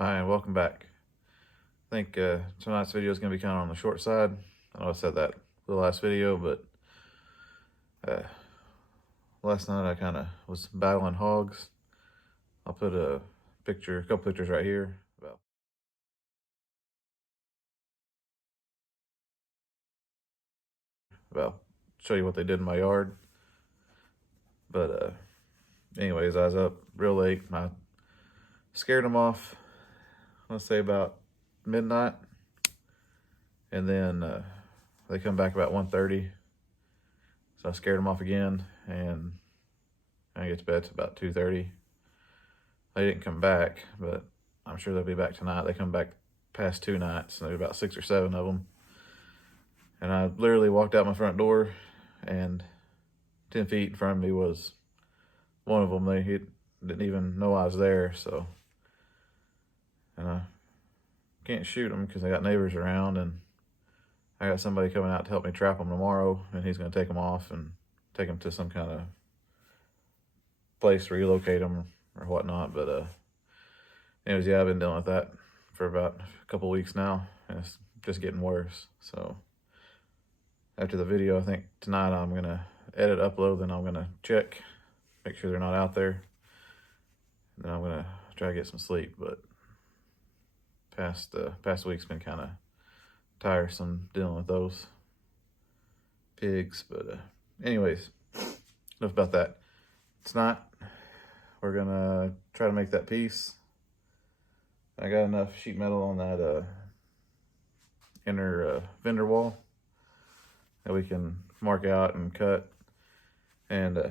Hi, and welcome back. I think tonight's video is going to be kind of on the short side. I know I said that for the last video, but last night I kind of was battling hogs. I'll put a couple pictures right here about show you what they did in my yard. But anyways, I was up real late. I scared them off, let's say about midnight, and then they come back about 1:30. So I scared them off again, and I get to bed at about 2:30. They didn't come back, but I'm sure they'll be back tonight. They come back past 2 nights, and there's about 6 or 7 of them. And I literally walked out my front door, and 10 feet in front of me was one of them. He didn't even know I was there, so. And I can't shoot them because I got neighbors around, and I got somebody coming out to help me trap them tomorrow, and he's going to take them off and take them to some kind of place to relocate them or whatnot. But anyways, yeah, I've been dealing with that for about a couple weeks now, and it's just getting worse. So after the video, I think tonight I'm gonna edit, upload, then I'm gonna check, make sure they're not out there, and then I'm gonna try to get some sleep. But past week's been kind of tiresome dealing with those pigs. But anyways, enough about that. Tonight we're gonna try to make that piece. I got enough sheet metal on that inner fender wall that we can mark out and cut. And I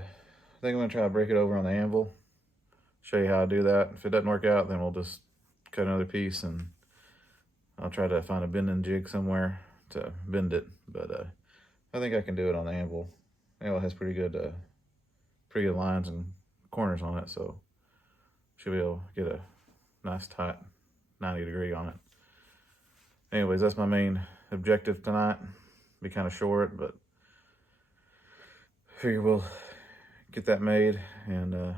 think I'm gonna try to break it over on the anvil, show you how to do that. If it doesn't work out, then we'll just cut another piece, and I'll try to find a bending jig somewhere to bend it. But I think I can do it on the anvil. Anvil has pretty good lines and corners on it, so should be able to get a nice tight 90-degree on it. Anyways, that's my main objective tonight. Be kind of short, but I figure we'll get that made and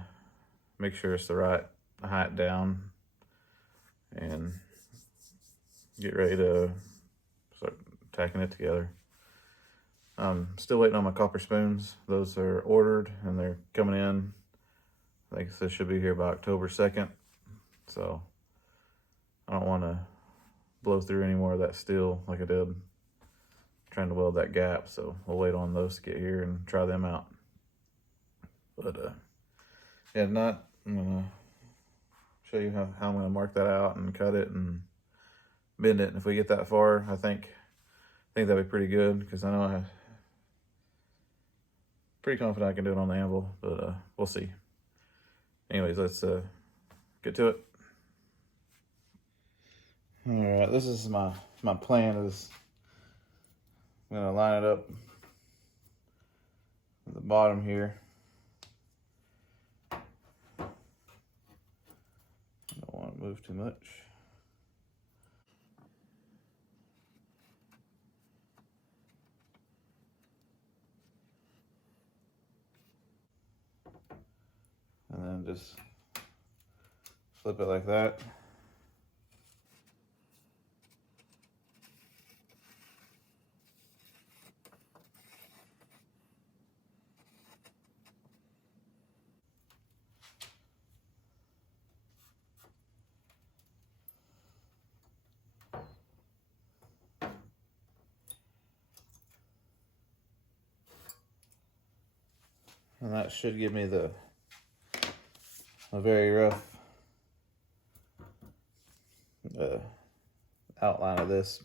make sure it's the right height down and get ready to start tacking it together. I'm still waiting on my copper spoons. Those are ordered and they're coming in. I think this should be here by October 2nd. So I don't want to blow through any more of that steel like I did trying to weld that gap. So we'll wait on those to get here and try them out. But yeah, I'm gonna show you how I'm gonna mark that out and cut it and bend it. And if we get that far, I think that'd be pretty good, because I know I'm pretty confident I can do it on the anvil, but we'll see. Anyways, let's get to it. All right, this is my plan. Is I'm gonna line it up at the bottom here. Don't want to move too much. And then just flip it like that. And that should give me a very rough outline of this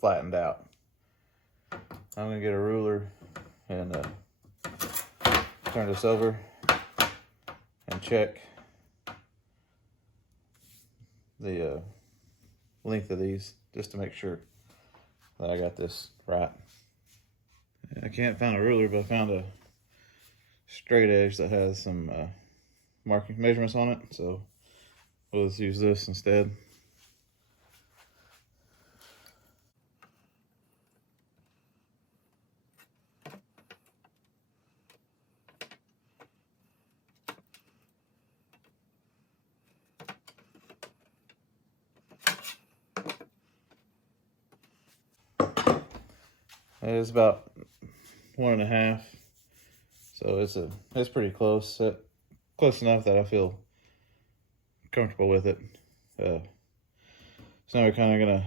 flattened out. I'm gonna get a ruler and turn this over and check the length of these, just to make sure that I got this right. I can't find a ruler, but I found a straight edge that has some marking measurements on it, so we'll just use this instead. It's about 1.5. So it's pretty close. Close enough that I feel comfortable with it. So now we're kind of gonna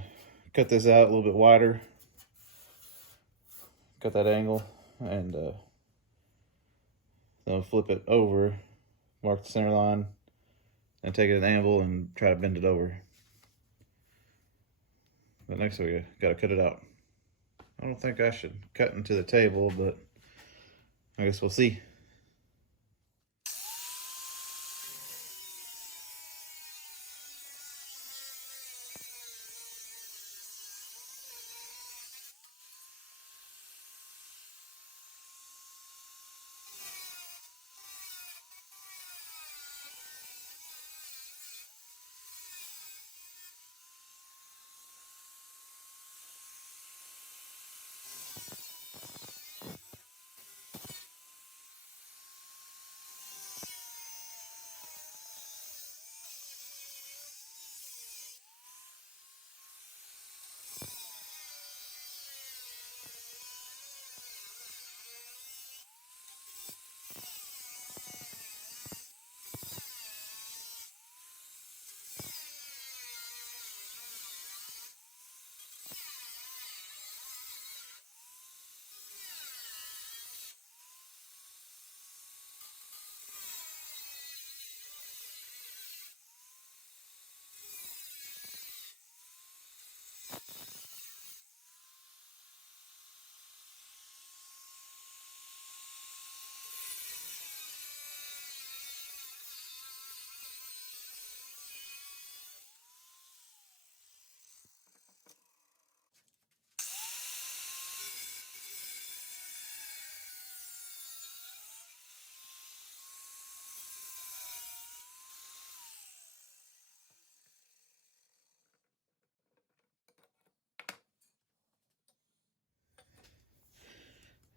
cut this out a little bit wider, cut that angle, and then we'll flip it over, mark the center line, and take it an anvil and try to bend it over. But next we gotta cut it out. I don't think I should cut into the table, but I guess we'll see.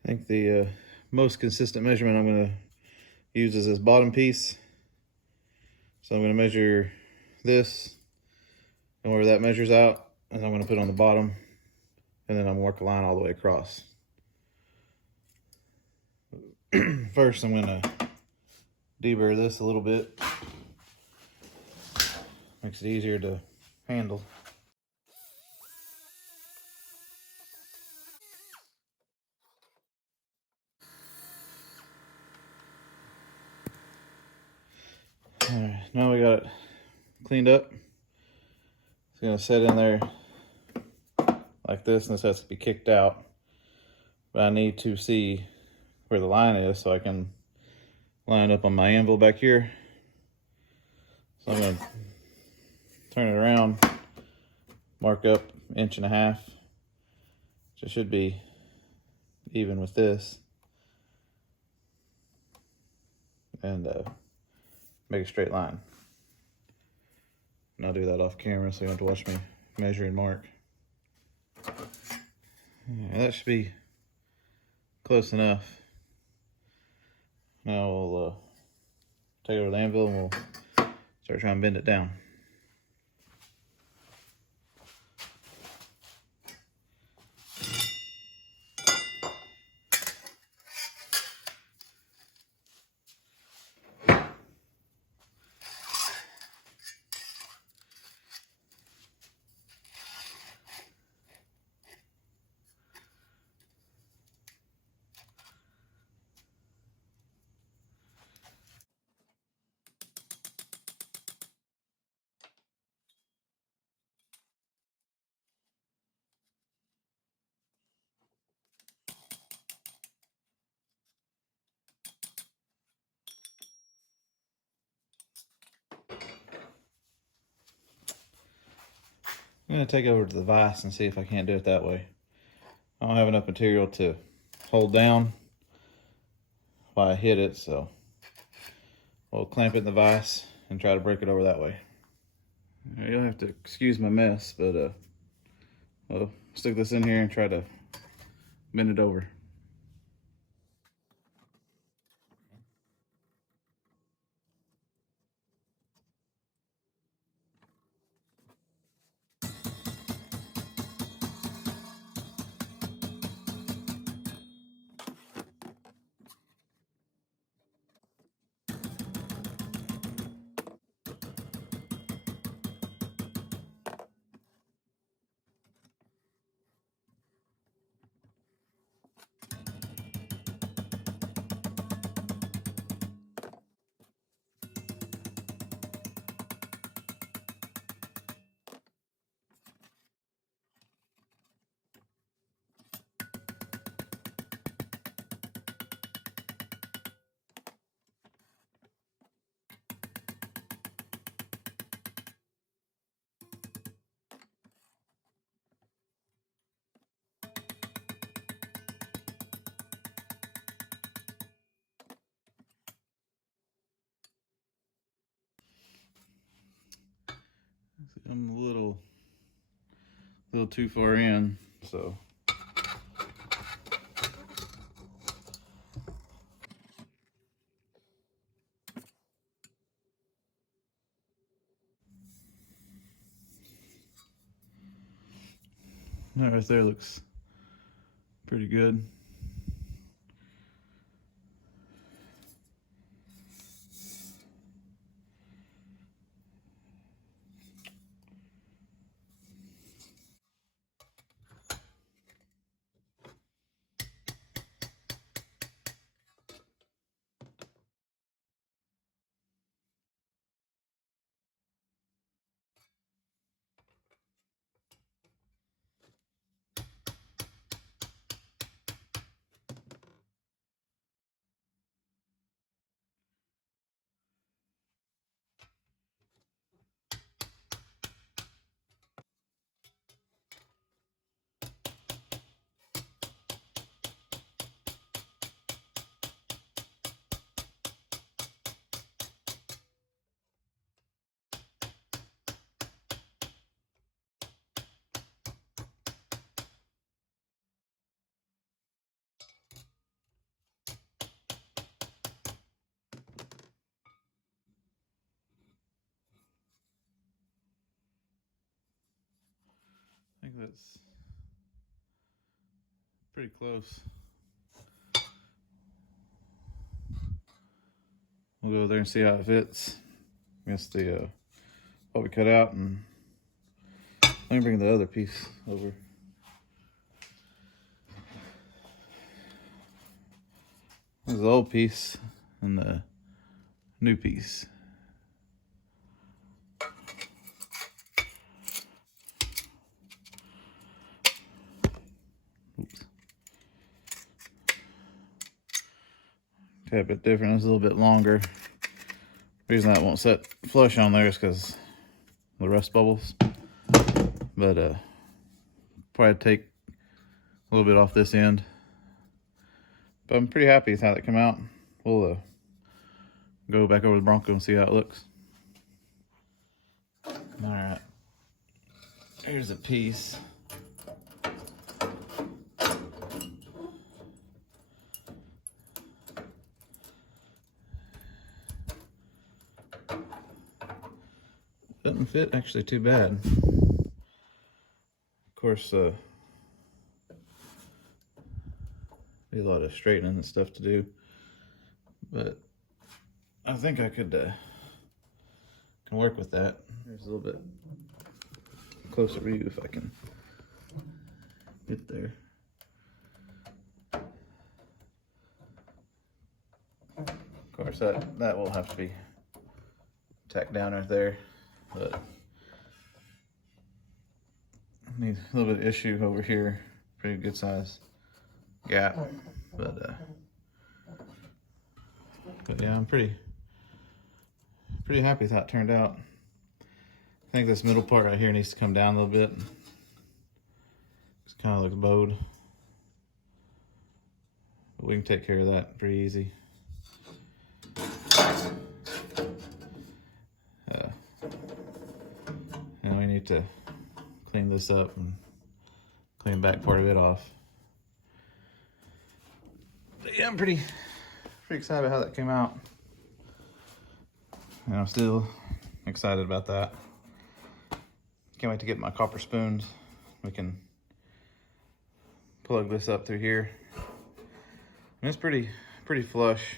I think the most consistent measurement I'm going to use is this bottom piece. So I'm going to measure this, and where that measures out, and I'm going to put it on the bottom, and then I'm going to work a line all the way across. First, I'm going to deburr this a little bit. Makes it easier to handle. Alright, now we got it cleaned up. It's going to set in there like this, and this has to be kicked out. But I need to see where the line is so I can line up on my anvil back here. So I'm going to turn it around, mark up 1.5 inches. So it should be even with this. And make a straight line. And I'll do that off camera so you don't have to watch me measure and mark. Yeah, that should be close enough. Now we'll take it over the anvil and we'll start trying to bend it down. I'm going to take it over to the vise and see if I can't do it that way. I don't have enough material to hold down while I hit it, so we'll clamp it in the vise and try to break it over that way. You'll have to excuse my mess, but I'll stick this in here and try to bend it over. I'm a little too far in, so. That right there looks pretty good. I think that's pretty close. We'll go there and see how it fits against the what we cut out, and let me bring the other piece over. This is the old piece and the new piece. Oops. Okay, a bit different. It's a little bit longer. The reason that won't set flush on there is because the rust bubbles. But probably take a little bit off this end. But I'm pretty happy with how that came out. We'll go back over the Bronco and see how it looks. All right, here's a piece. Doesn't fit actually too bad. Of course, be a lot of straightening and stuff to do, but I think I could can work with that. Here's a little bit closer view if I can get there. Of course, that will have to be tacked down right there, but need a little bit of issue over here. Pretty good size gap, but yeah, I'm pretty happy with how it turned out. I think this middle part right here needs to come down a little bit. It kind of looks bowed, but we can take care of that pretty easy. And we need to clean this up and clean back part of it off. But yeah, I'm pretty excited about how that came out. And I'm still excited about that. Can't wait to get my copper spoons. We can plug this up through here. And it's pretty flush.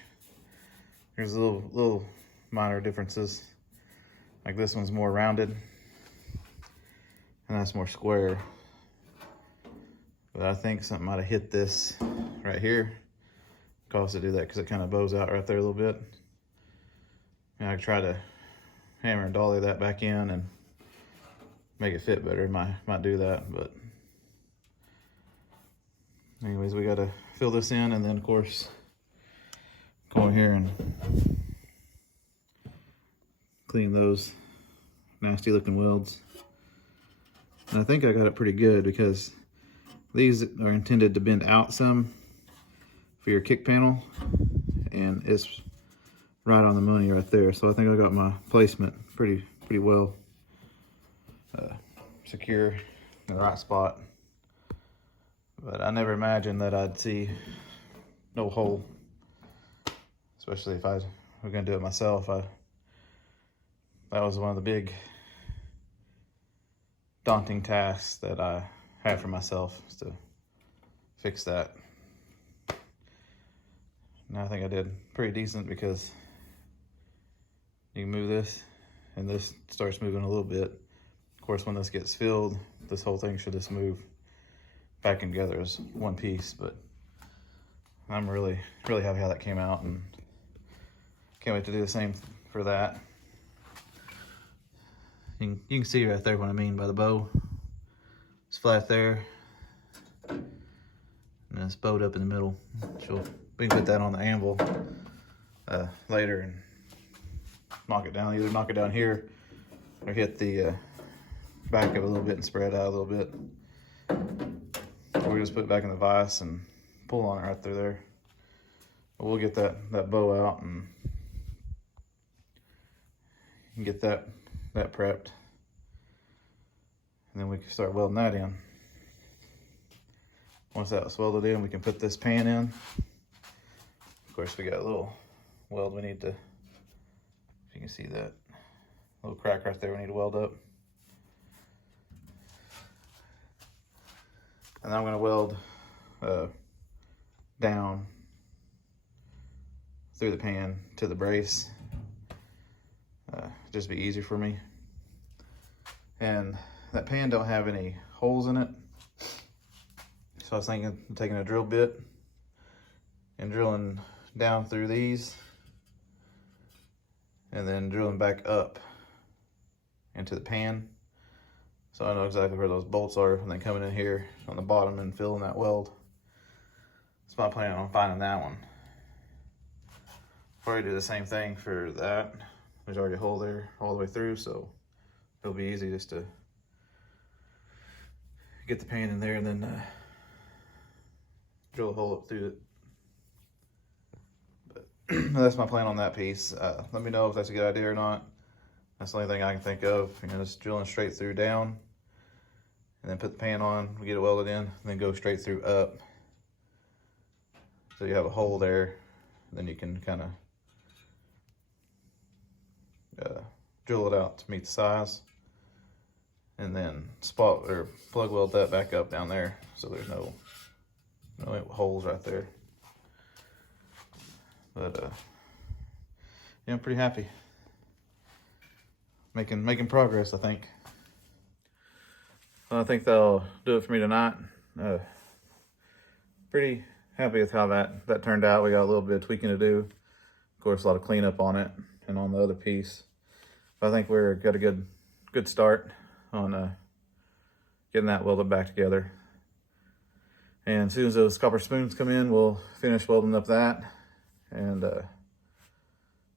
There's little minor differences. Like this one's more rounded, and that's more square. But I think something might have hit this right here. Caused it to do that because it kind of bows out right there a little bit. And I try to hammer and dolly that back in and make it fit better. Might do that, but anyways, we gotta fill this in, and then of course go in here and clean those nasty looking welds. And I think I got it pretty good because these are intended to bend out some for your kick panel, and it's right on the money right there. So I think I got my placement pretty well. secure in the right spot. But I never imagined that I'd see no hole, especially if I were gonna do it myself. That was one of the big daunting tasks that I had for myself, is to fix that. Now I think I did pretty decent, because you can move this and this starts moving a little bit. Of course, when this gets filled, this whole thing should just move back together as one piece, but I'm really happy how that came out, and can't wait to do the same for that. You can see right there what I mean by the bow. It's flat there, and it's bowed up in the middle. We can put that on the anvil later and knock it down. Either knock it down here or hit the back of it a little bit and spread out a little bit. Or we just put it back in the vise and pull on it right through there. But we'll get that bow out and get that prepped. And then we can start welding that in. Once that's welded in, we can put this pan in. Of course, we got a little weld we need to, if you can see that little crack right there, we need to weld up. And then I'm gonna weld down through the pan to the brace. Just be easier for me. And that pan don't have any holes in it. So I was thinking of taking a drill bit and drilling down through these, and then drilling back up into the pan, so I know exactly where those bolts are, and then coming in here on the bottom and filling that weld. So I'm planning on finding that one. Probably do the same thing for that. There's already a hole there all the way through, so it'll be easy just to get the pan in there and then drill a hole up through it. But that's my plan on that piece. Let me know if that's a good idea or not. That's the only thing I can think of. Just drilling straight through down, and then put the pan on, we get it welded in, and then go straight through up. So you have a hole there, and then you can kind of drill it out to meet the size, and then spot or plug weld that back up down there, so there's no holes right there. But yeah, I'm pretty happy. Making progress, I think. I think that'll do it for me tonight. Pretty happy with how that turned out. We got a little bit of tweaking to do. Of course, a lot of cleanup on it and on the other piece. But I think we're got a good start on getting that welded back together. And as soon as those copper spoons come in, we'll finish welding up that, and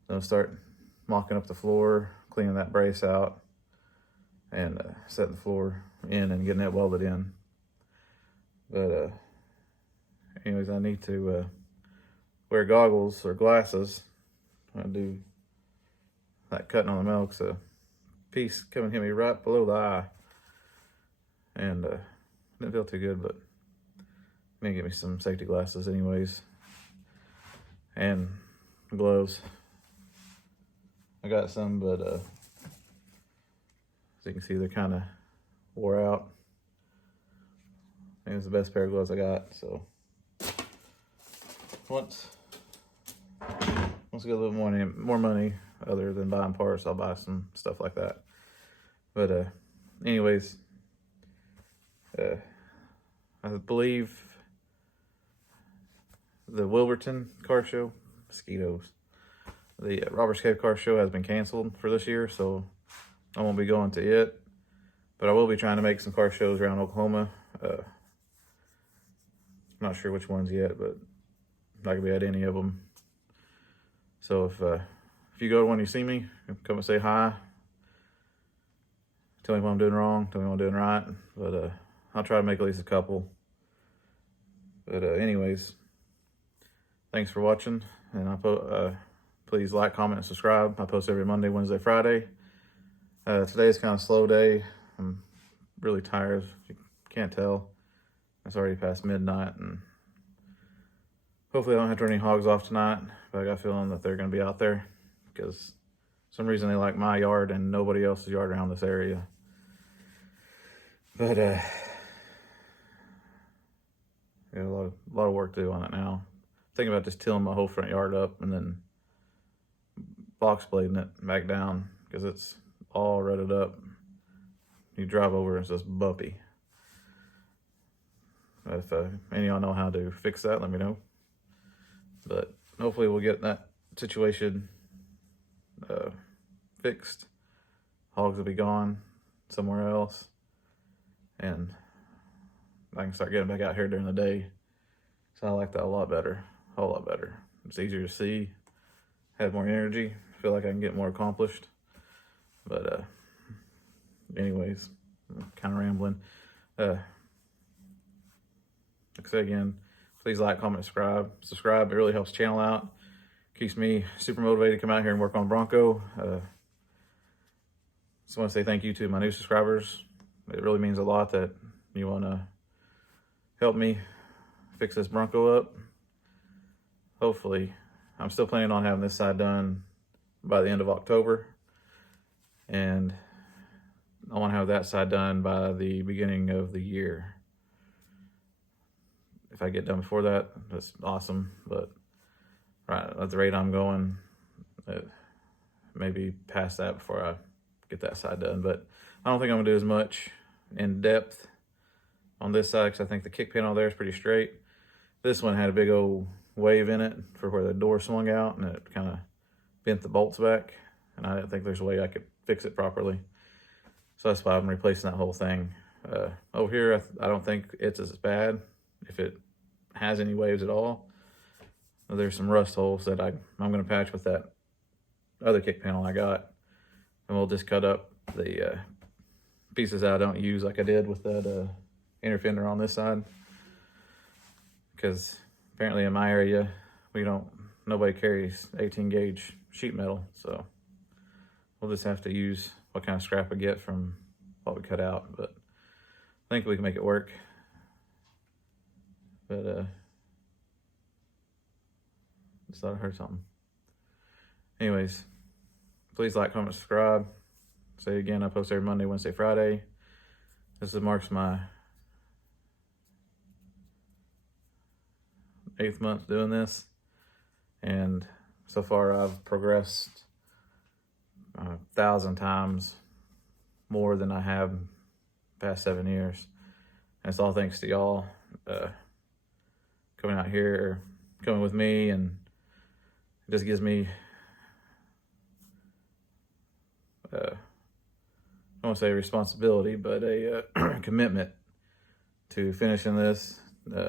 then start mocking up the floor, cleaning that brace out, and setting the floor in and getting it welded in. But anyways, I need to wear goggles or glasses when I do that cutting on the metal, because a piece coming hit me right below the eye, and didn't feel too good, but I'm gonna get me some safety glasses anyways, and gloves. I got some, but as you can see, they're kind of wore out. I think it's the best pair of gloves I got. So once I get a little more money other than buying parts, I'll buy some stuff like that. But anyways, I believe the Wilburton car show, mosquitoes, the Roberts Cave car show has been canceled for this year, so I won't be going to it. But I will be trying to make some car shows around Oklahoma. Not sure which ones yet, but not gonna be at any of them. So if you go to one, you see me, come and say hi. Tell me what I'm doing wrong, tell me what I'm doing right. But I'll try to make at least a couple. But anyways, thanks for watching, and please like, comment, and subscribe. I post every Monday, Wednesday, Friday. Today's kind of a slow day. I'm really tired. You can't tell. It's already past midnight, and hopefully I don't have to turn any hogs off tonight, but I got a feeling that they're going to be out there because for some reason they like my yard and nobody else's yard around this area. But yeah, a lot of work to do on it now. Thinking about just tilling my whole front yard up and then box blading it back down because it's all rutted up. You drive over and it's just bumpy. If any of y'all know how to fix that, let me know. But hopefully we'll get that situation fixed. Hogs will be gone somewhere else, and I can start getting back out here during the day. So I like that a lot better, a whole lot better. It's easier to see, have more energy, feel like I can get more accomplished. But anyways, I'm kind of rambling. Like I said again, please like, comment, subscribe. It really helps the channel out. Keeps me super motivated to come out here and work on Bronco. Just want to say thank you to my new subscribers. It really means a lot that you want to help me fix this Bronco up. Hopefully, I'm still planning on having this side done by the end of October. And I want to have that side done by the beginning of the year. If I get done before that, that's awesome. But right at the rate I'm going, maybe past that before I get that side done. But I don't think I'm gonna do as much in depth on this side because I think the kick panel there is pretty straight. This one had a big old wave in it for where the door swung out, and it kind of bent the bolts back, and I didn't think there's a way I could fix it properly. So that's why I'm replacing that whole thing. Over here, I don't think it's as bad, if it has any waves at all. There's some rust holes that I'm going to patch with that other kick panel I got, and we'll just cut up the pieces I don't use like I did with that inner fender on this side, because apparently in my area nobody carries 18 gauge sheet metal, so we'll just have to use what kind of scrap we get from what we cut out. But I think we can make it work. But just thought I heard something. Anyways, please like, comment, subscribe. Say again, I post every Monday, Wednesday, Friday. This marks my 8th month doing this, and so far I've progressed 1,000 times more than I have past 7 years. And it's all thanks to y'all coming out here, coming with me, and it just gives me I don't want to say responsibility, but a commitment to finishing this,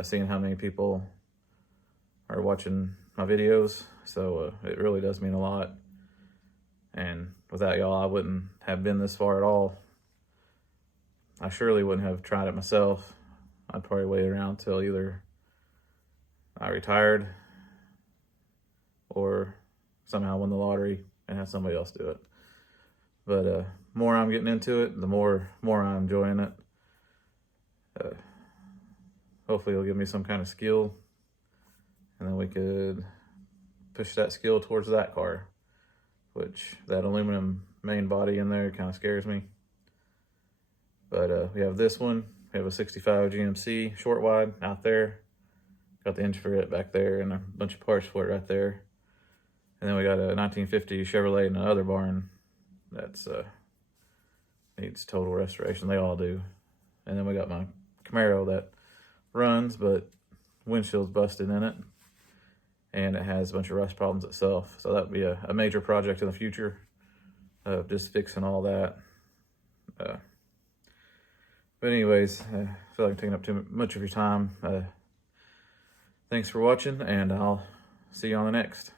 seeing how many people are watching my videos. So it really does mean a lot. And without y'all, I wouldn't have been this far at all. I surely wouldn't have tried it myself. I'd probably wait around till either I retired or somehow won the lottery and have somebody else do it. But more I'm getting into it, the more I'm enjoying it. Hopefully it'll give me some kind of skill, and then we could push that skill towards that car, which that aluminum main body in there kind of scares me. But we have this one. We have a 65 GMC short wide out there. Got the engine for it back there and a bunch of parts for it right there. And then we got a 1950 Chevrolet in another barn that's needs total restoration. They all do. And then we got my Camaro that runs, but windshield's busted in it, and it has a bunch of rust problems itself. So that would be a major project in the future of just fixing all that. But anyways, I feel like I'm taking up too much of your time. Thanks for watching, and I'll see you on the next.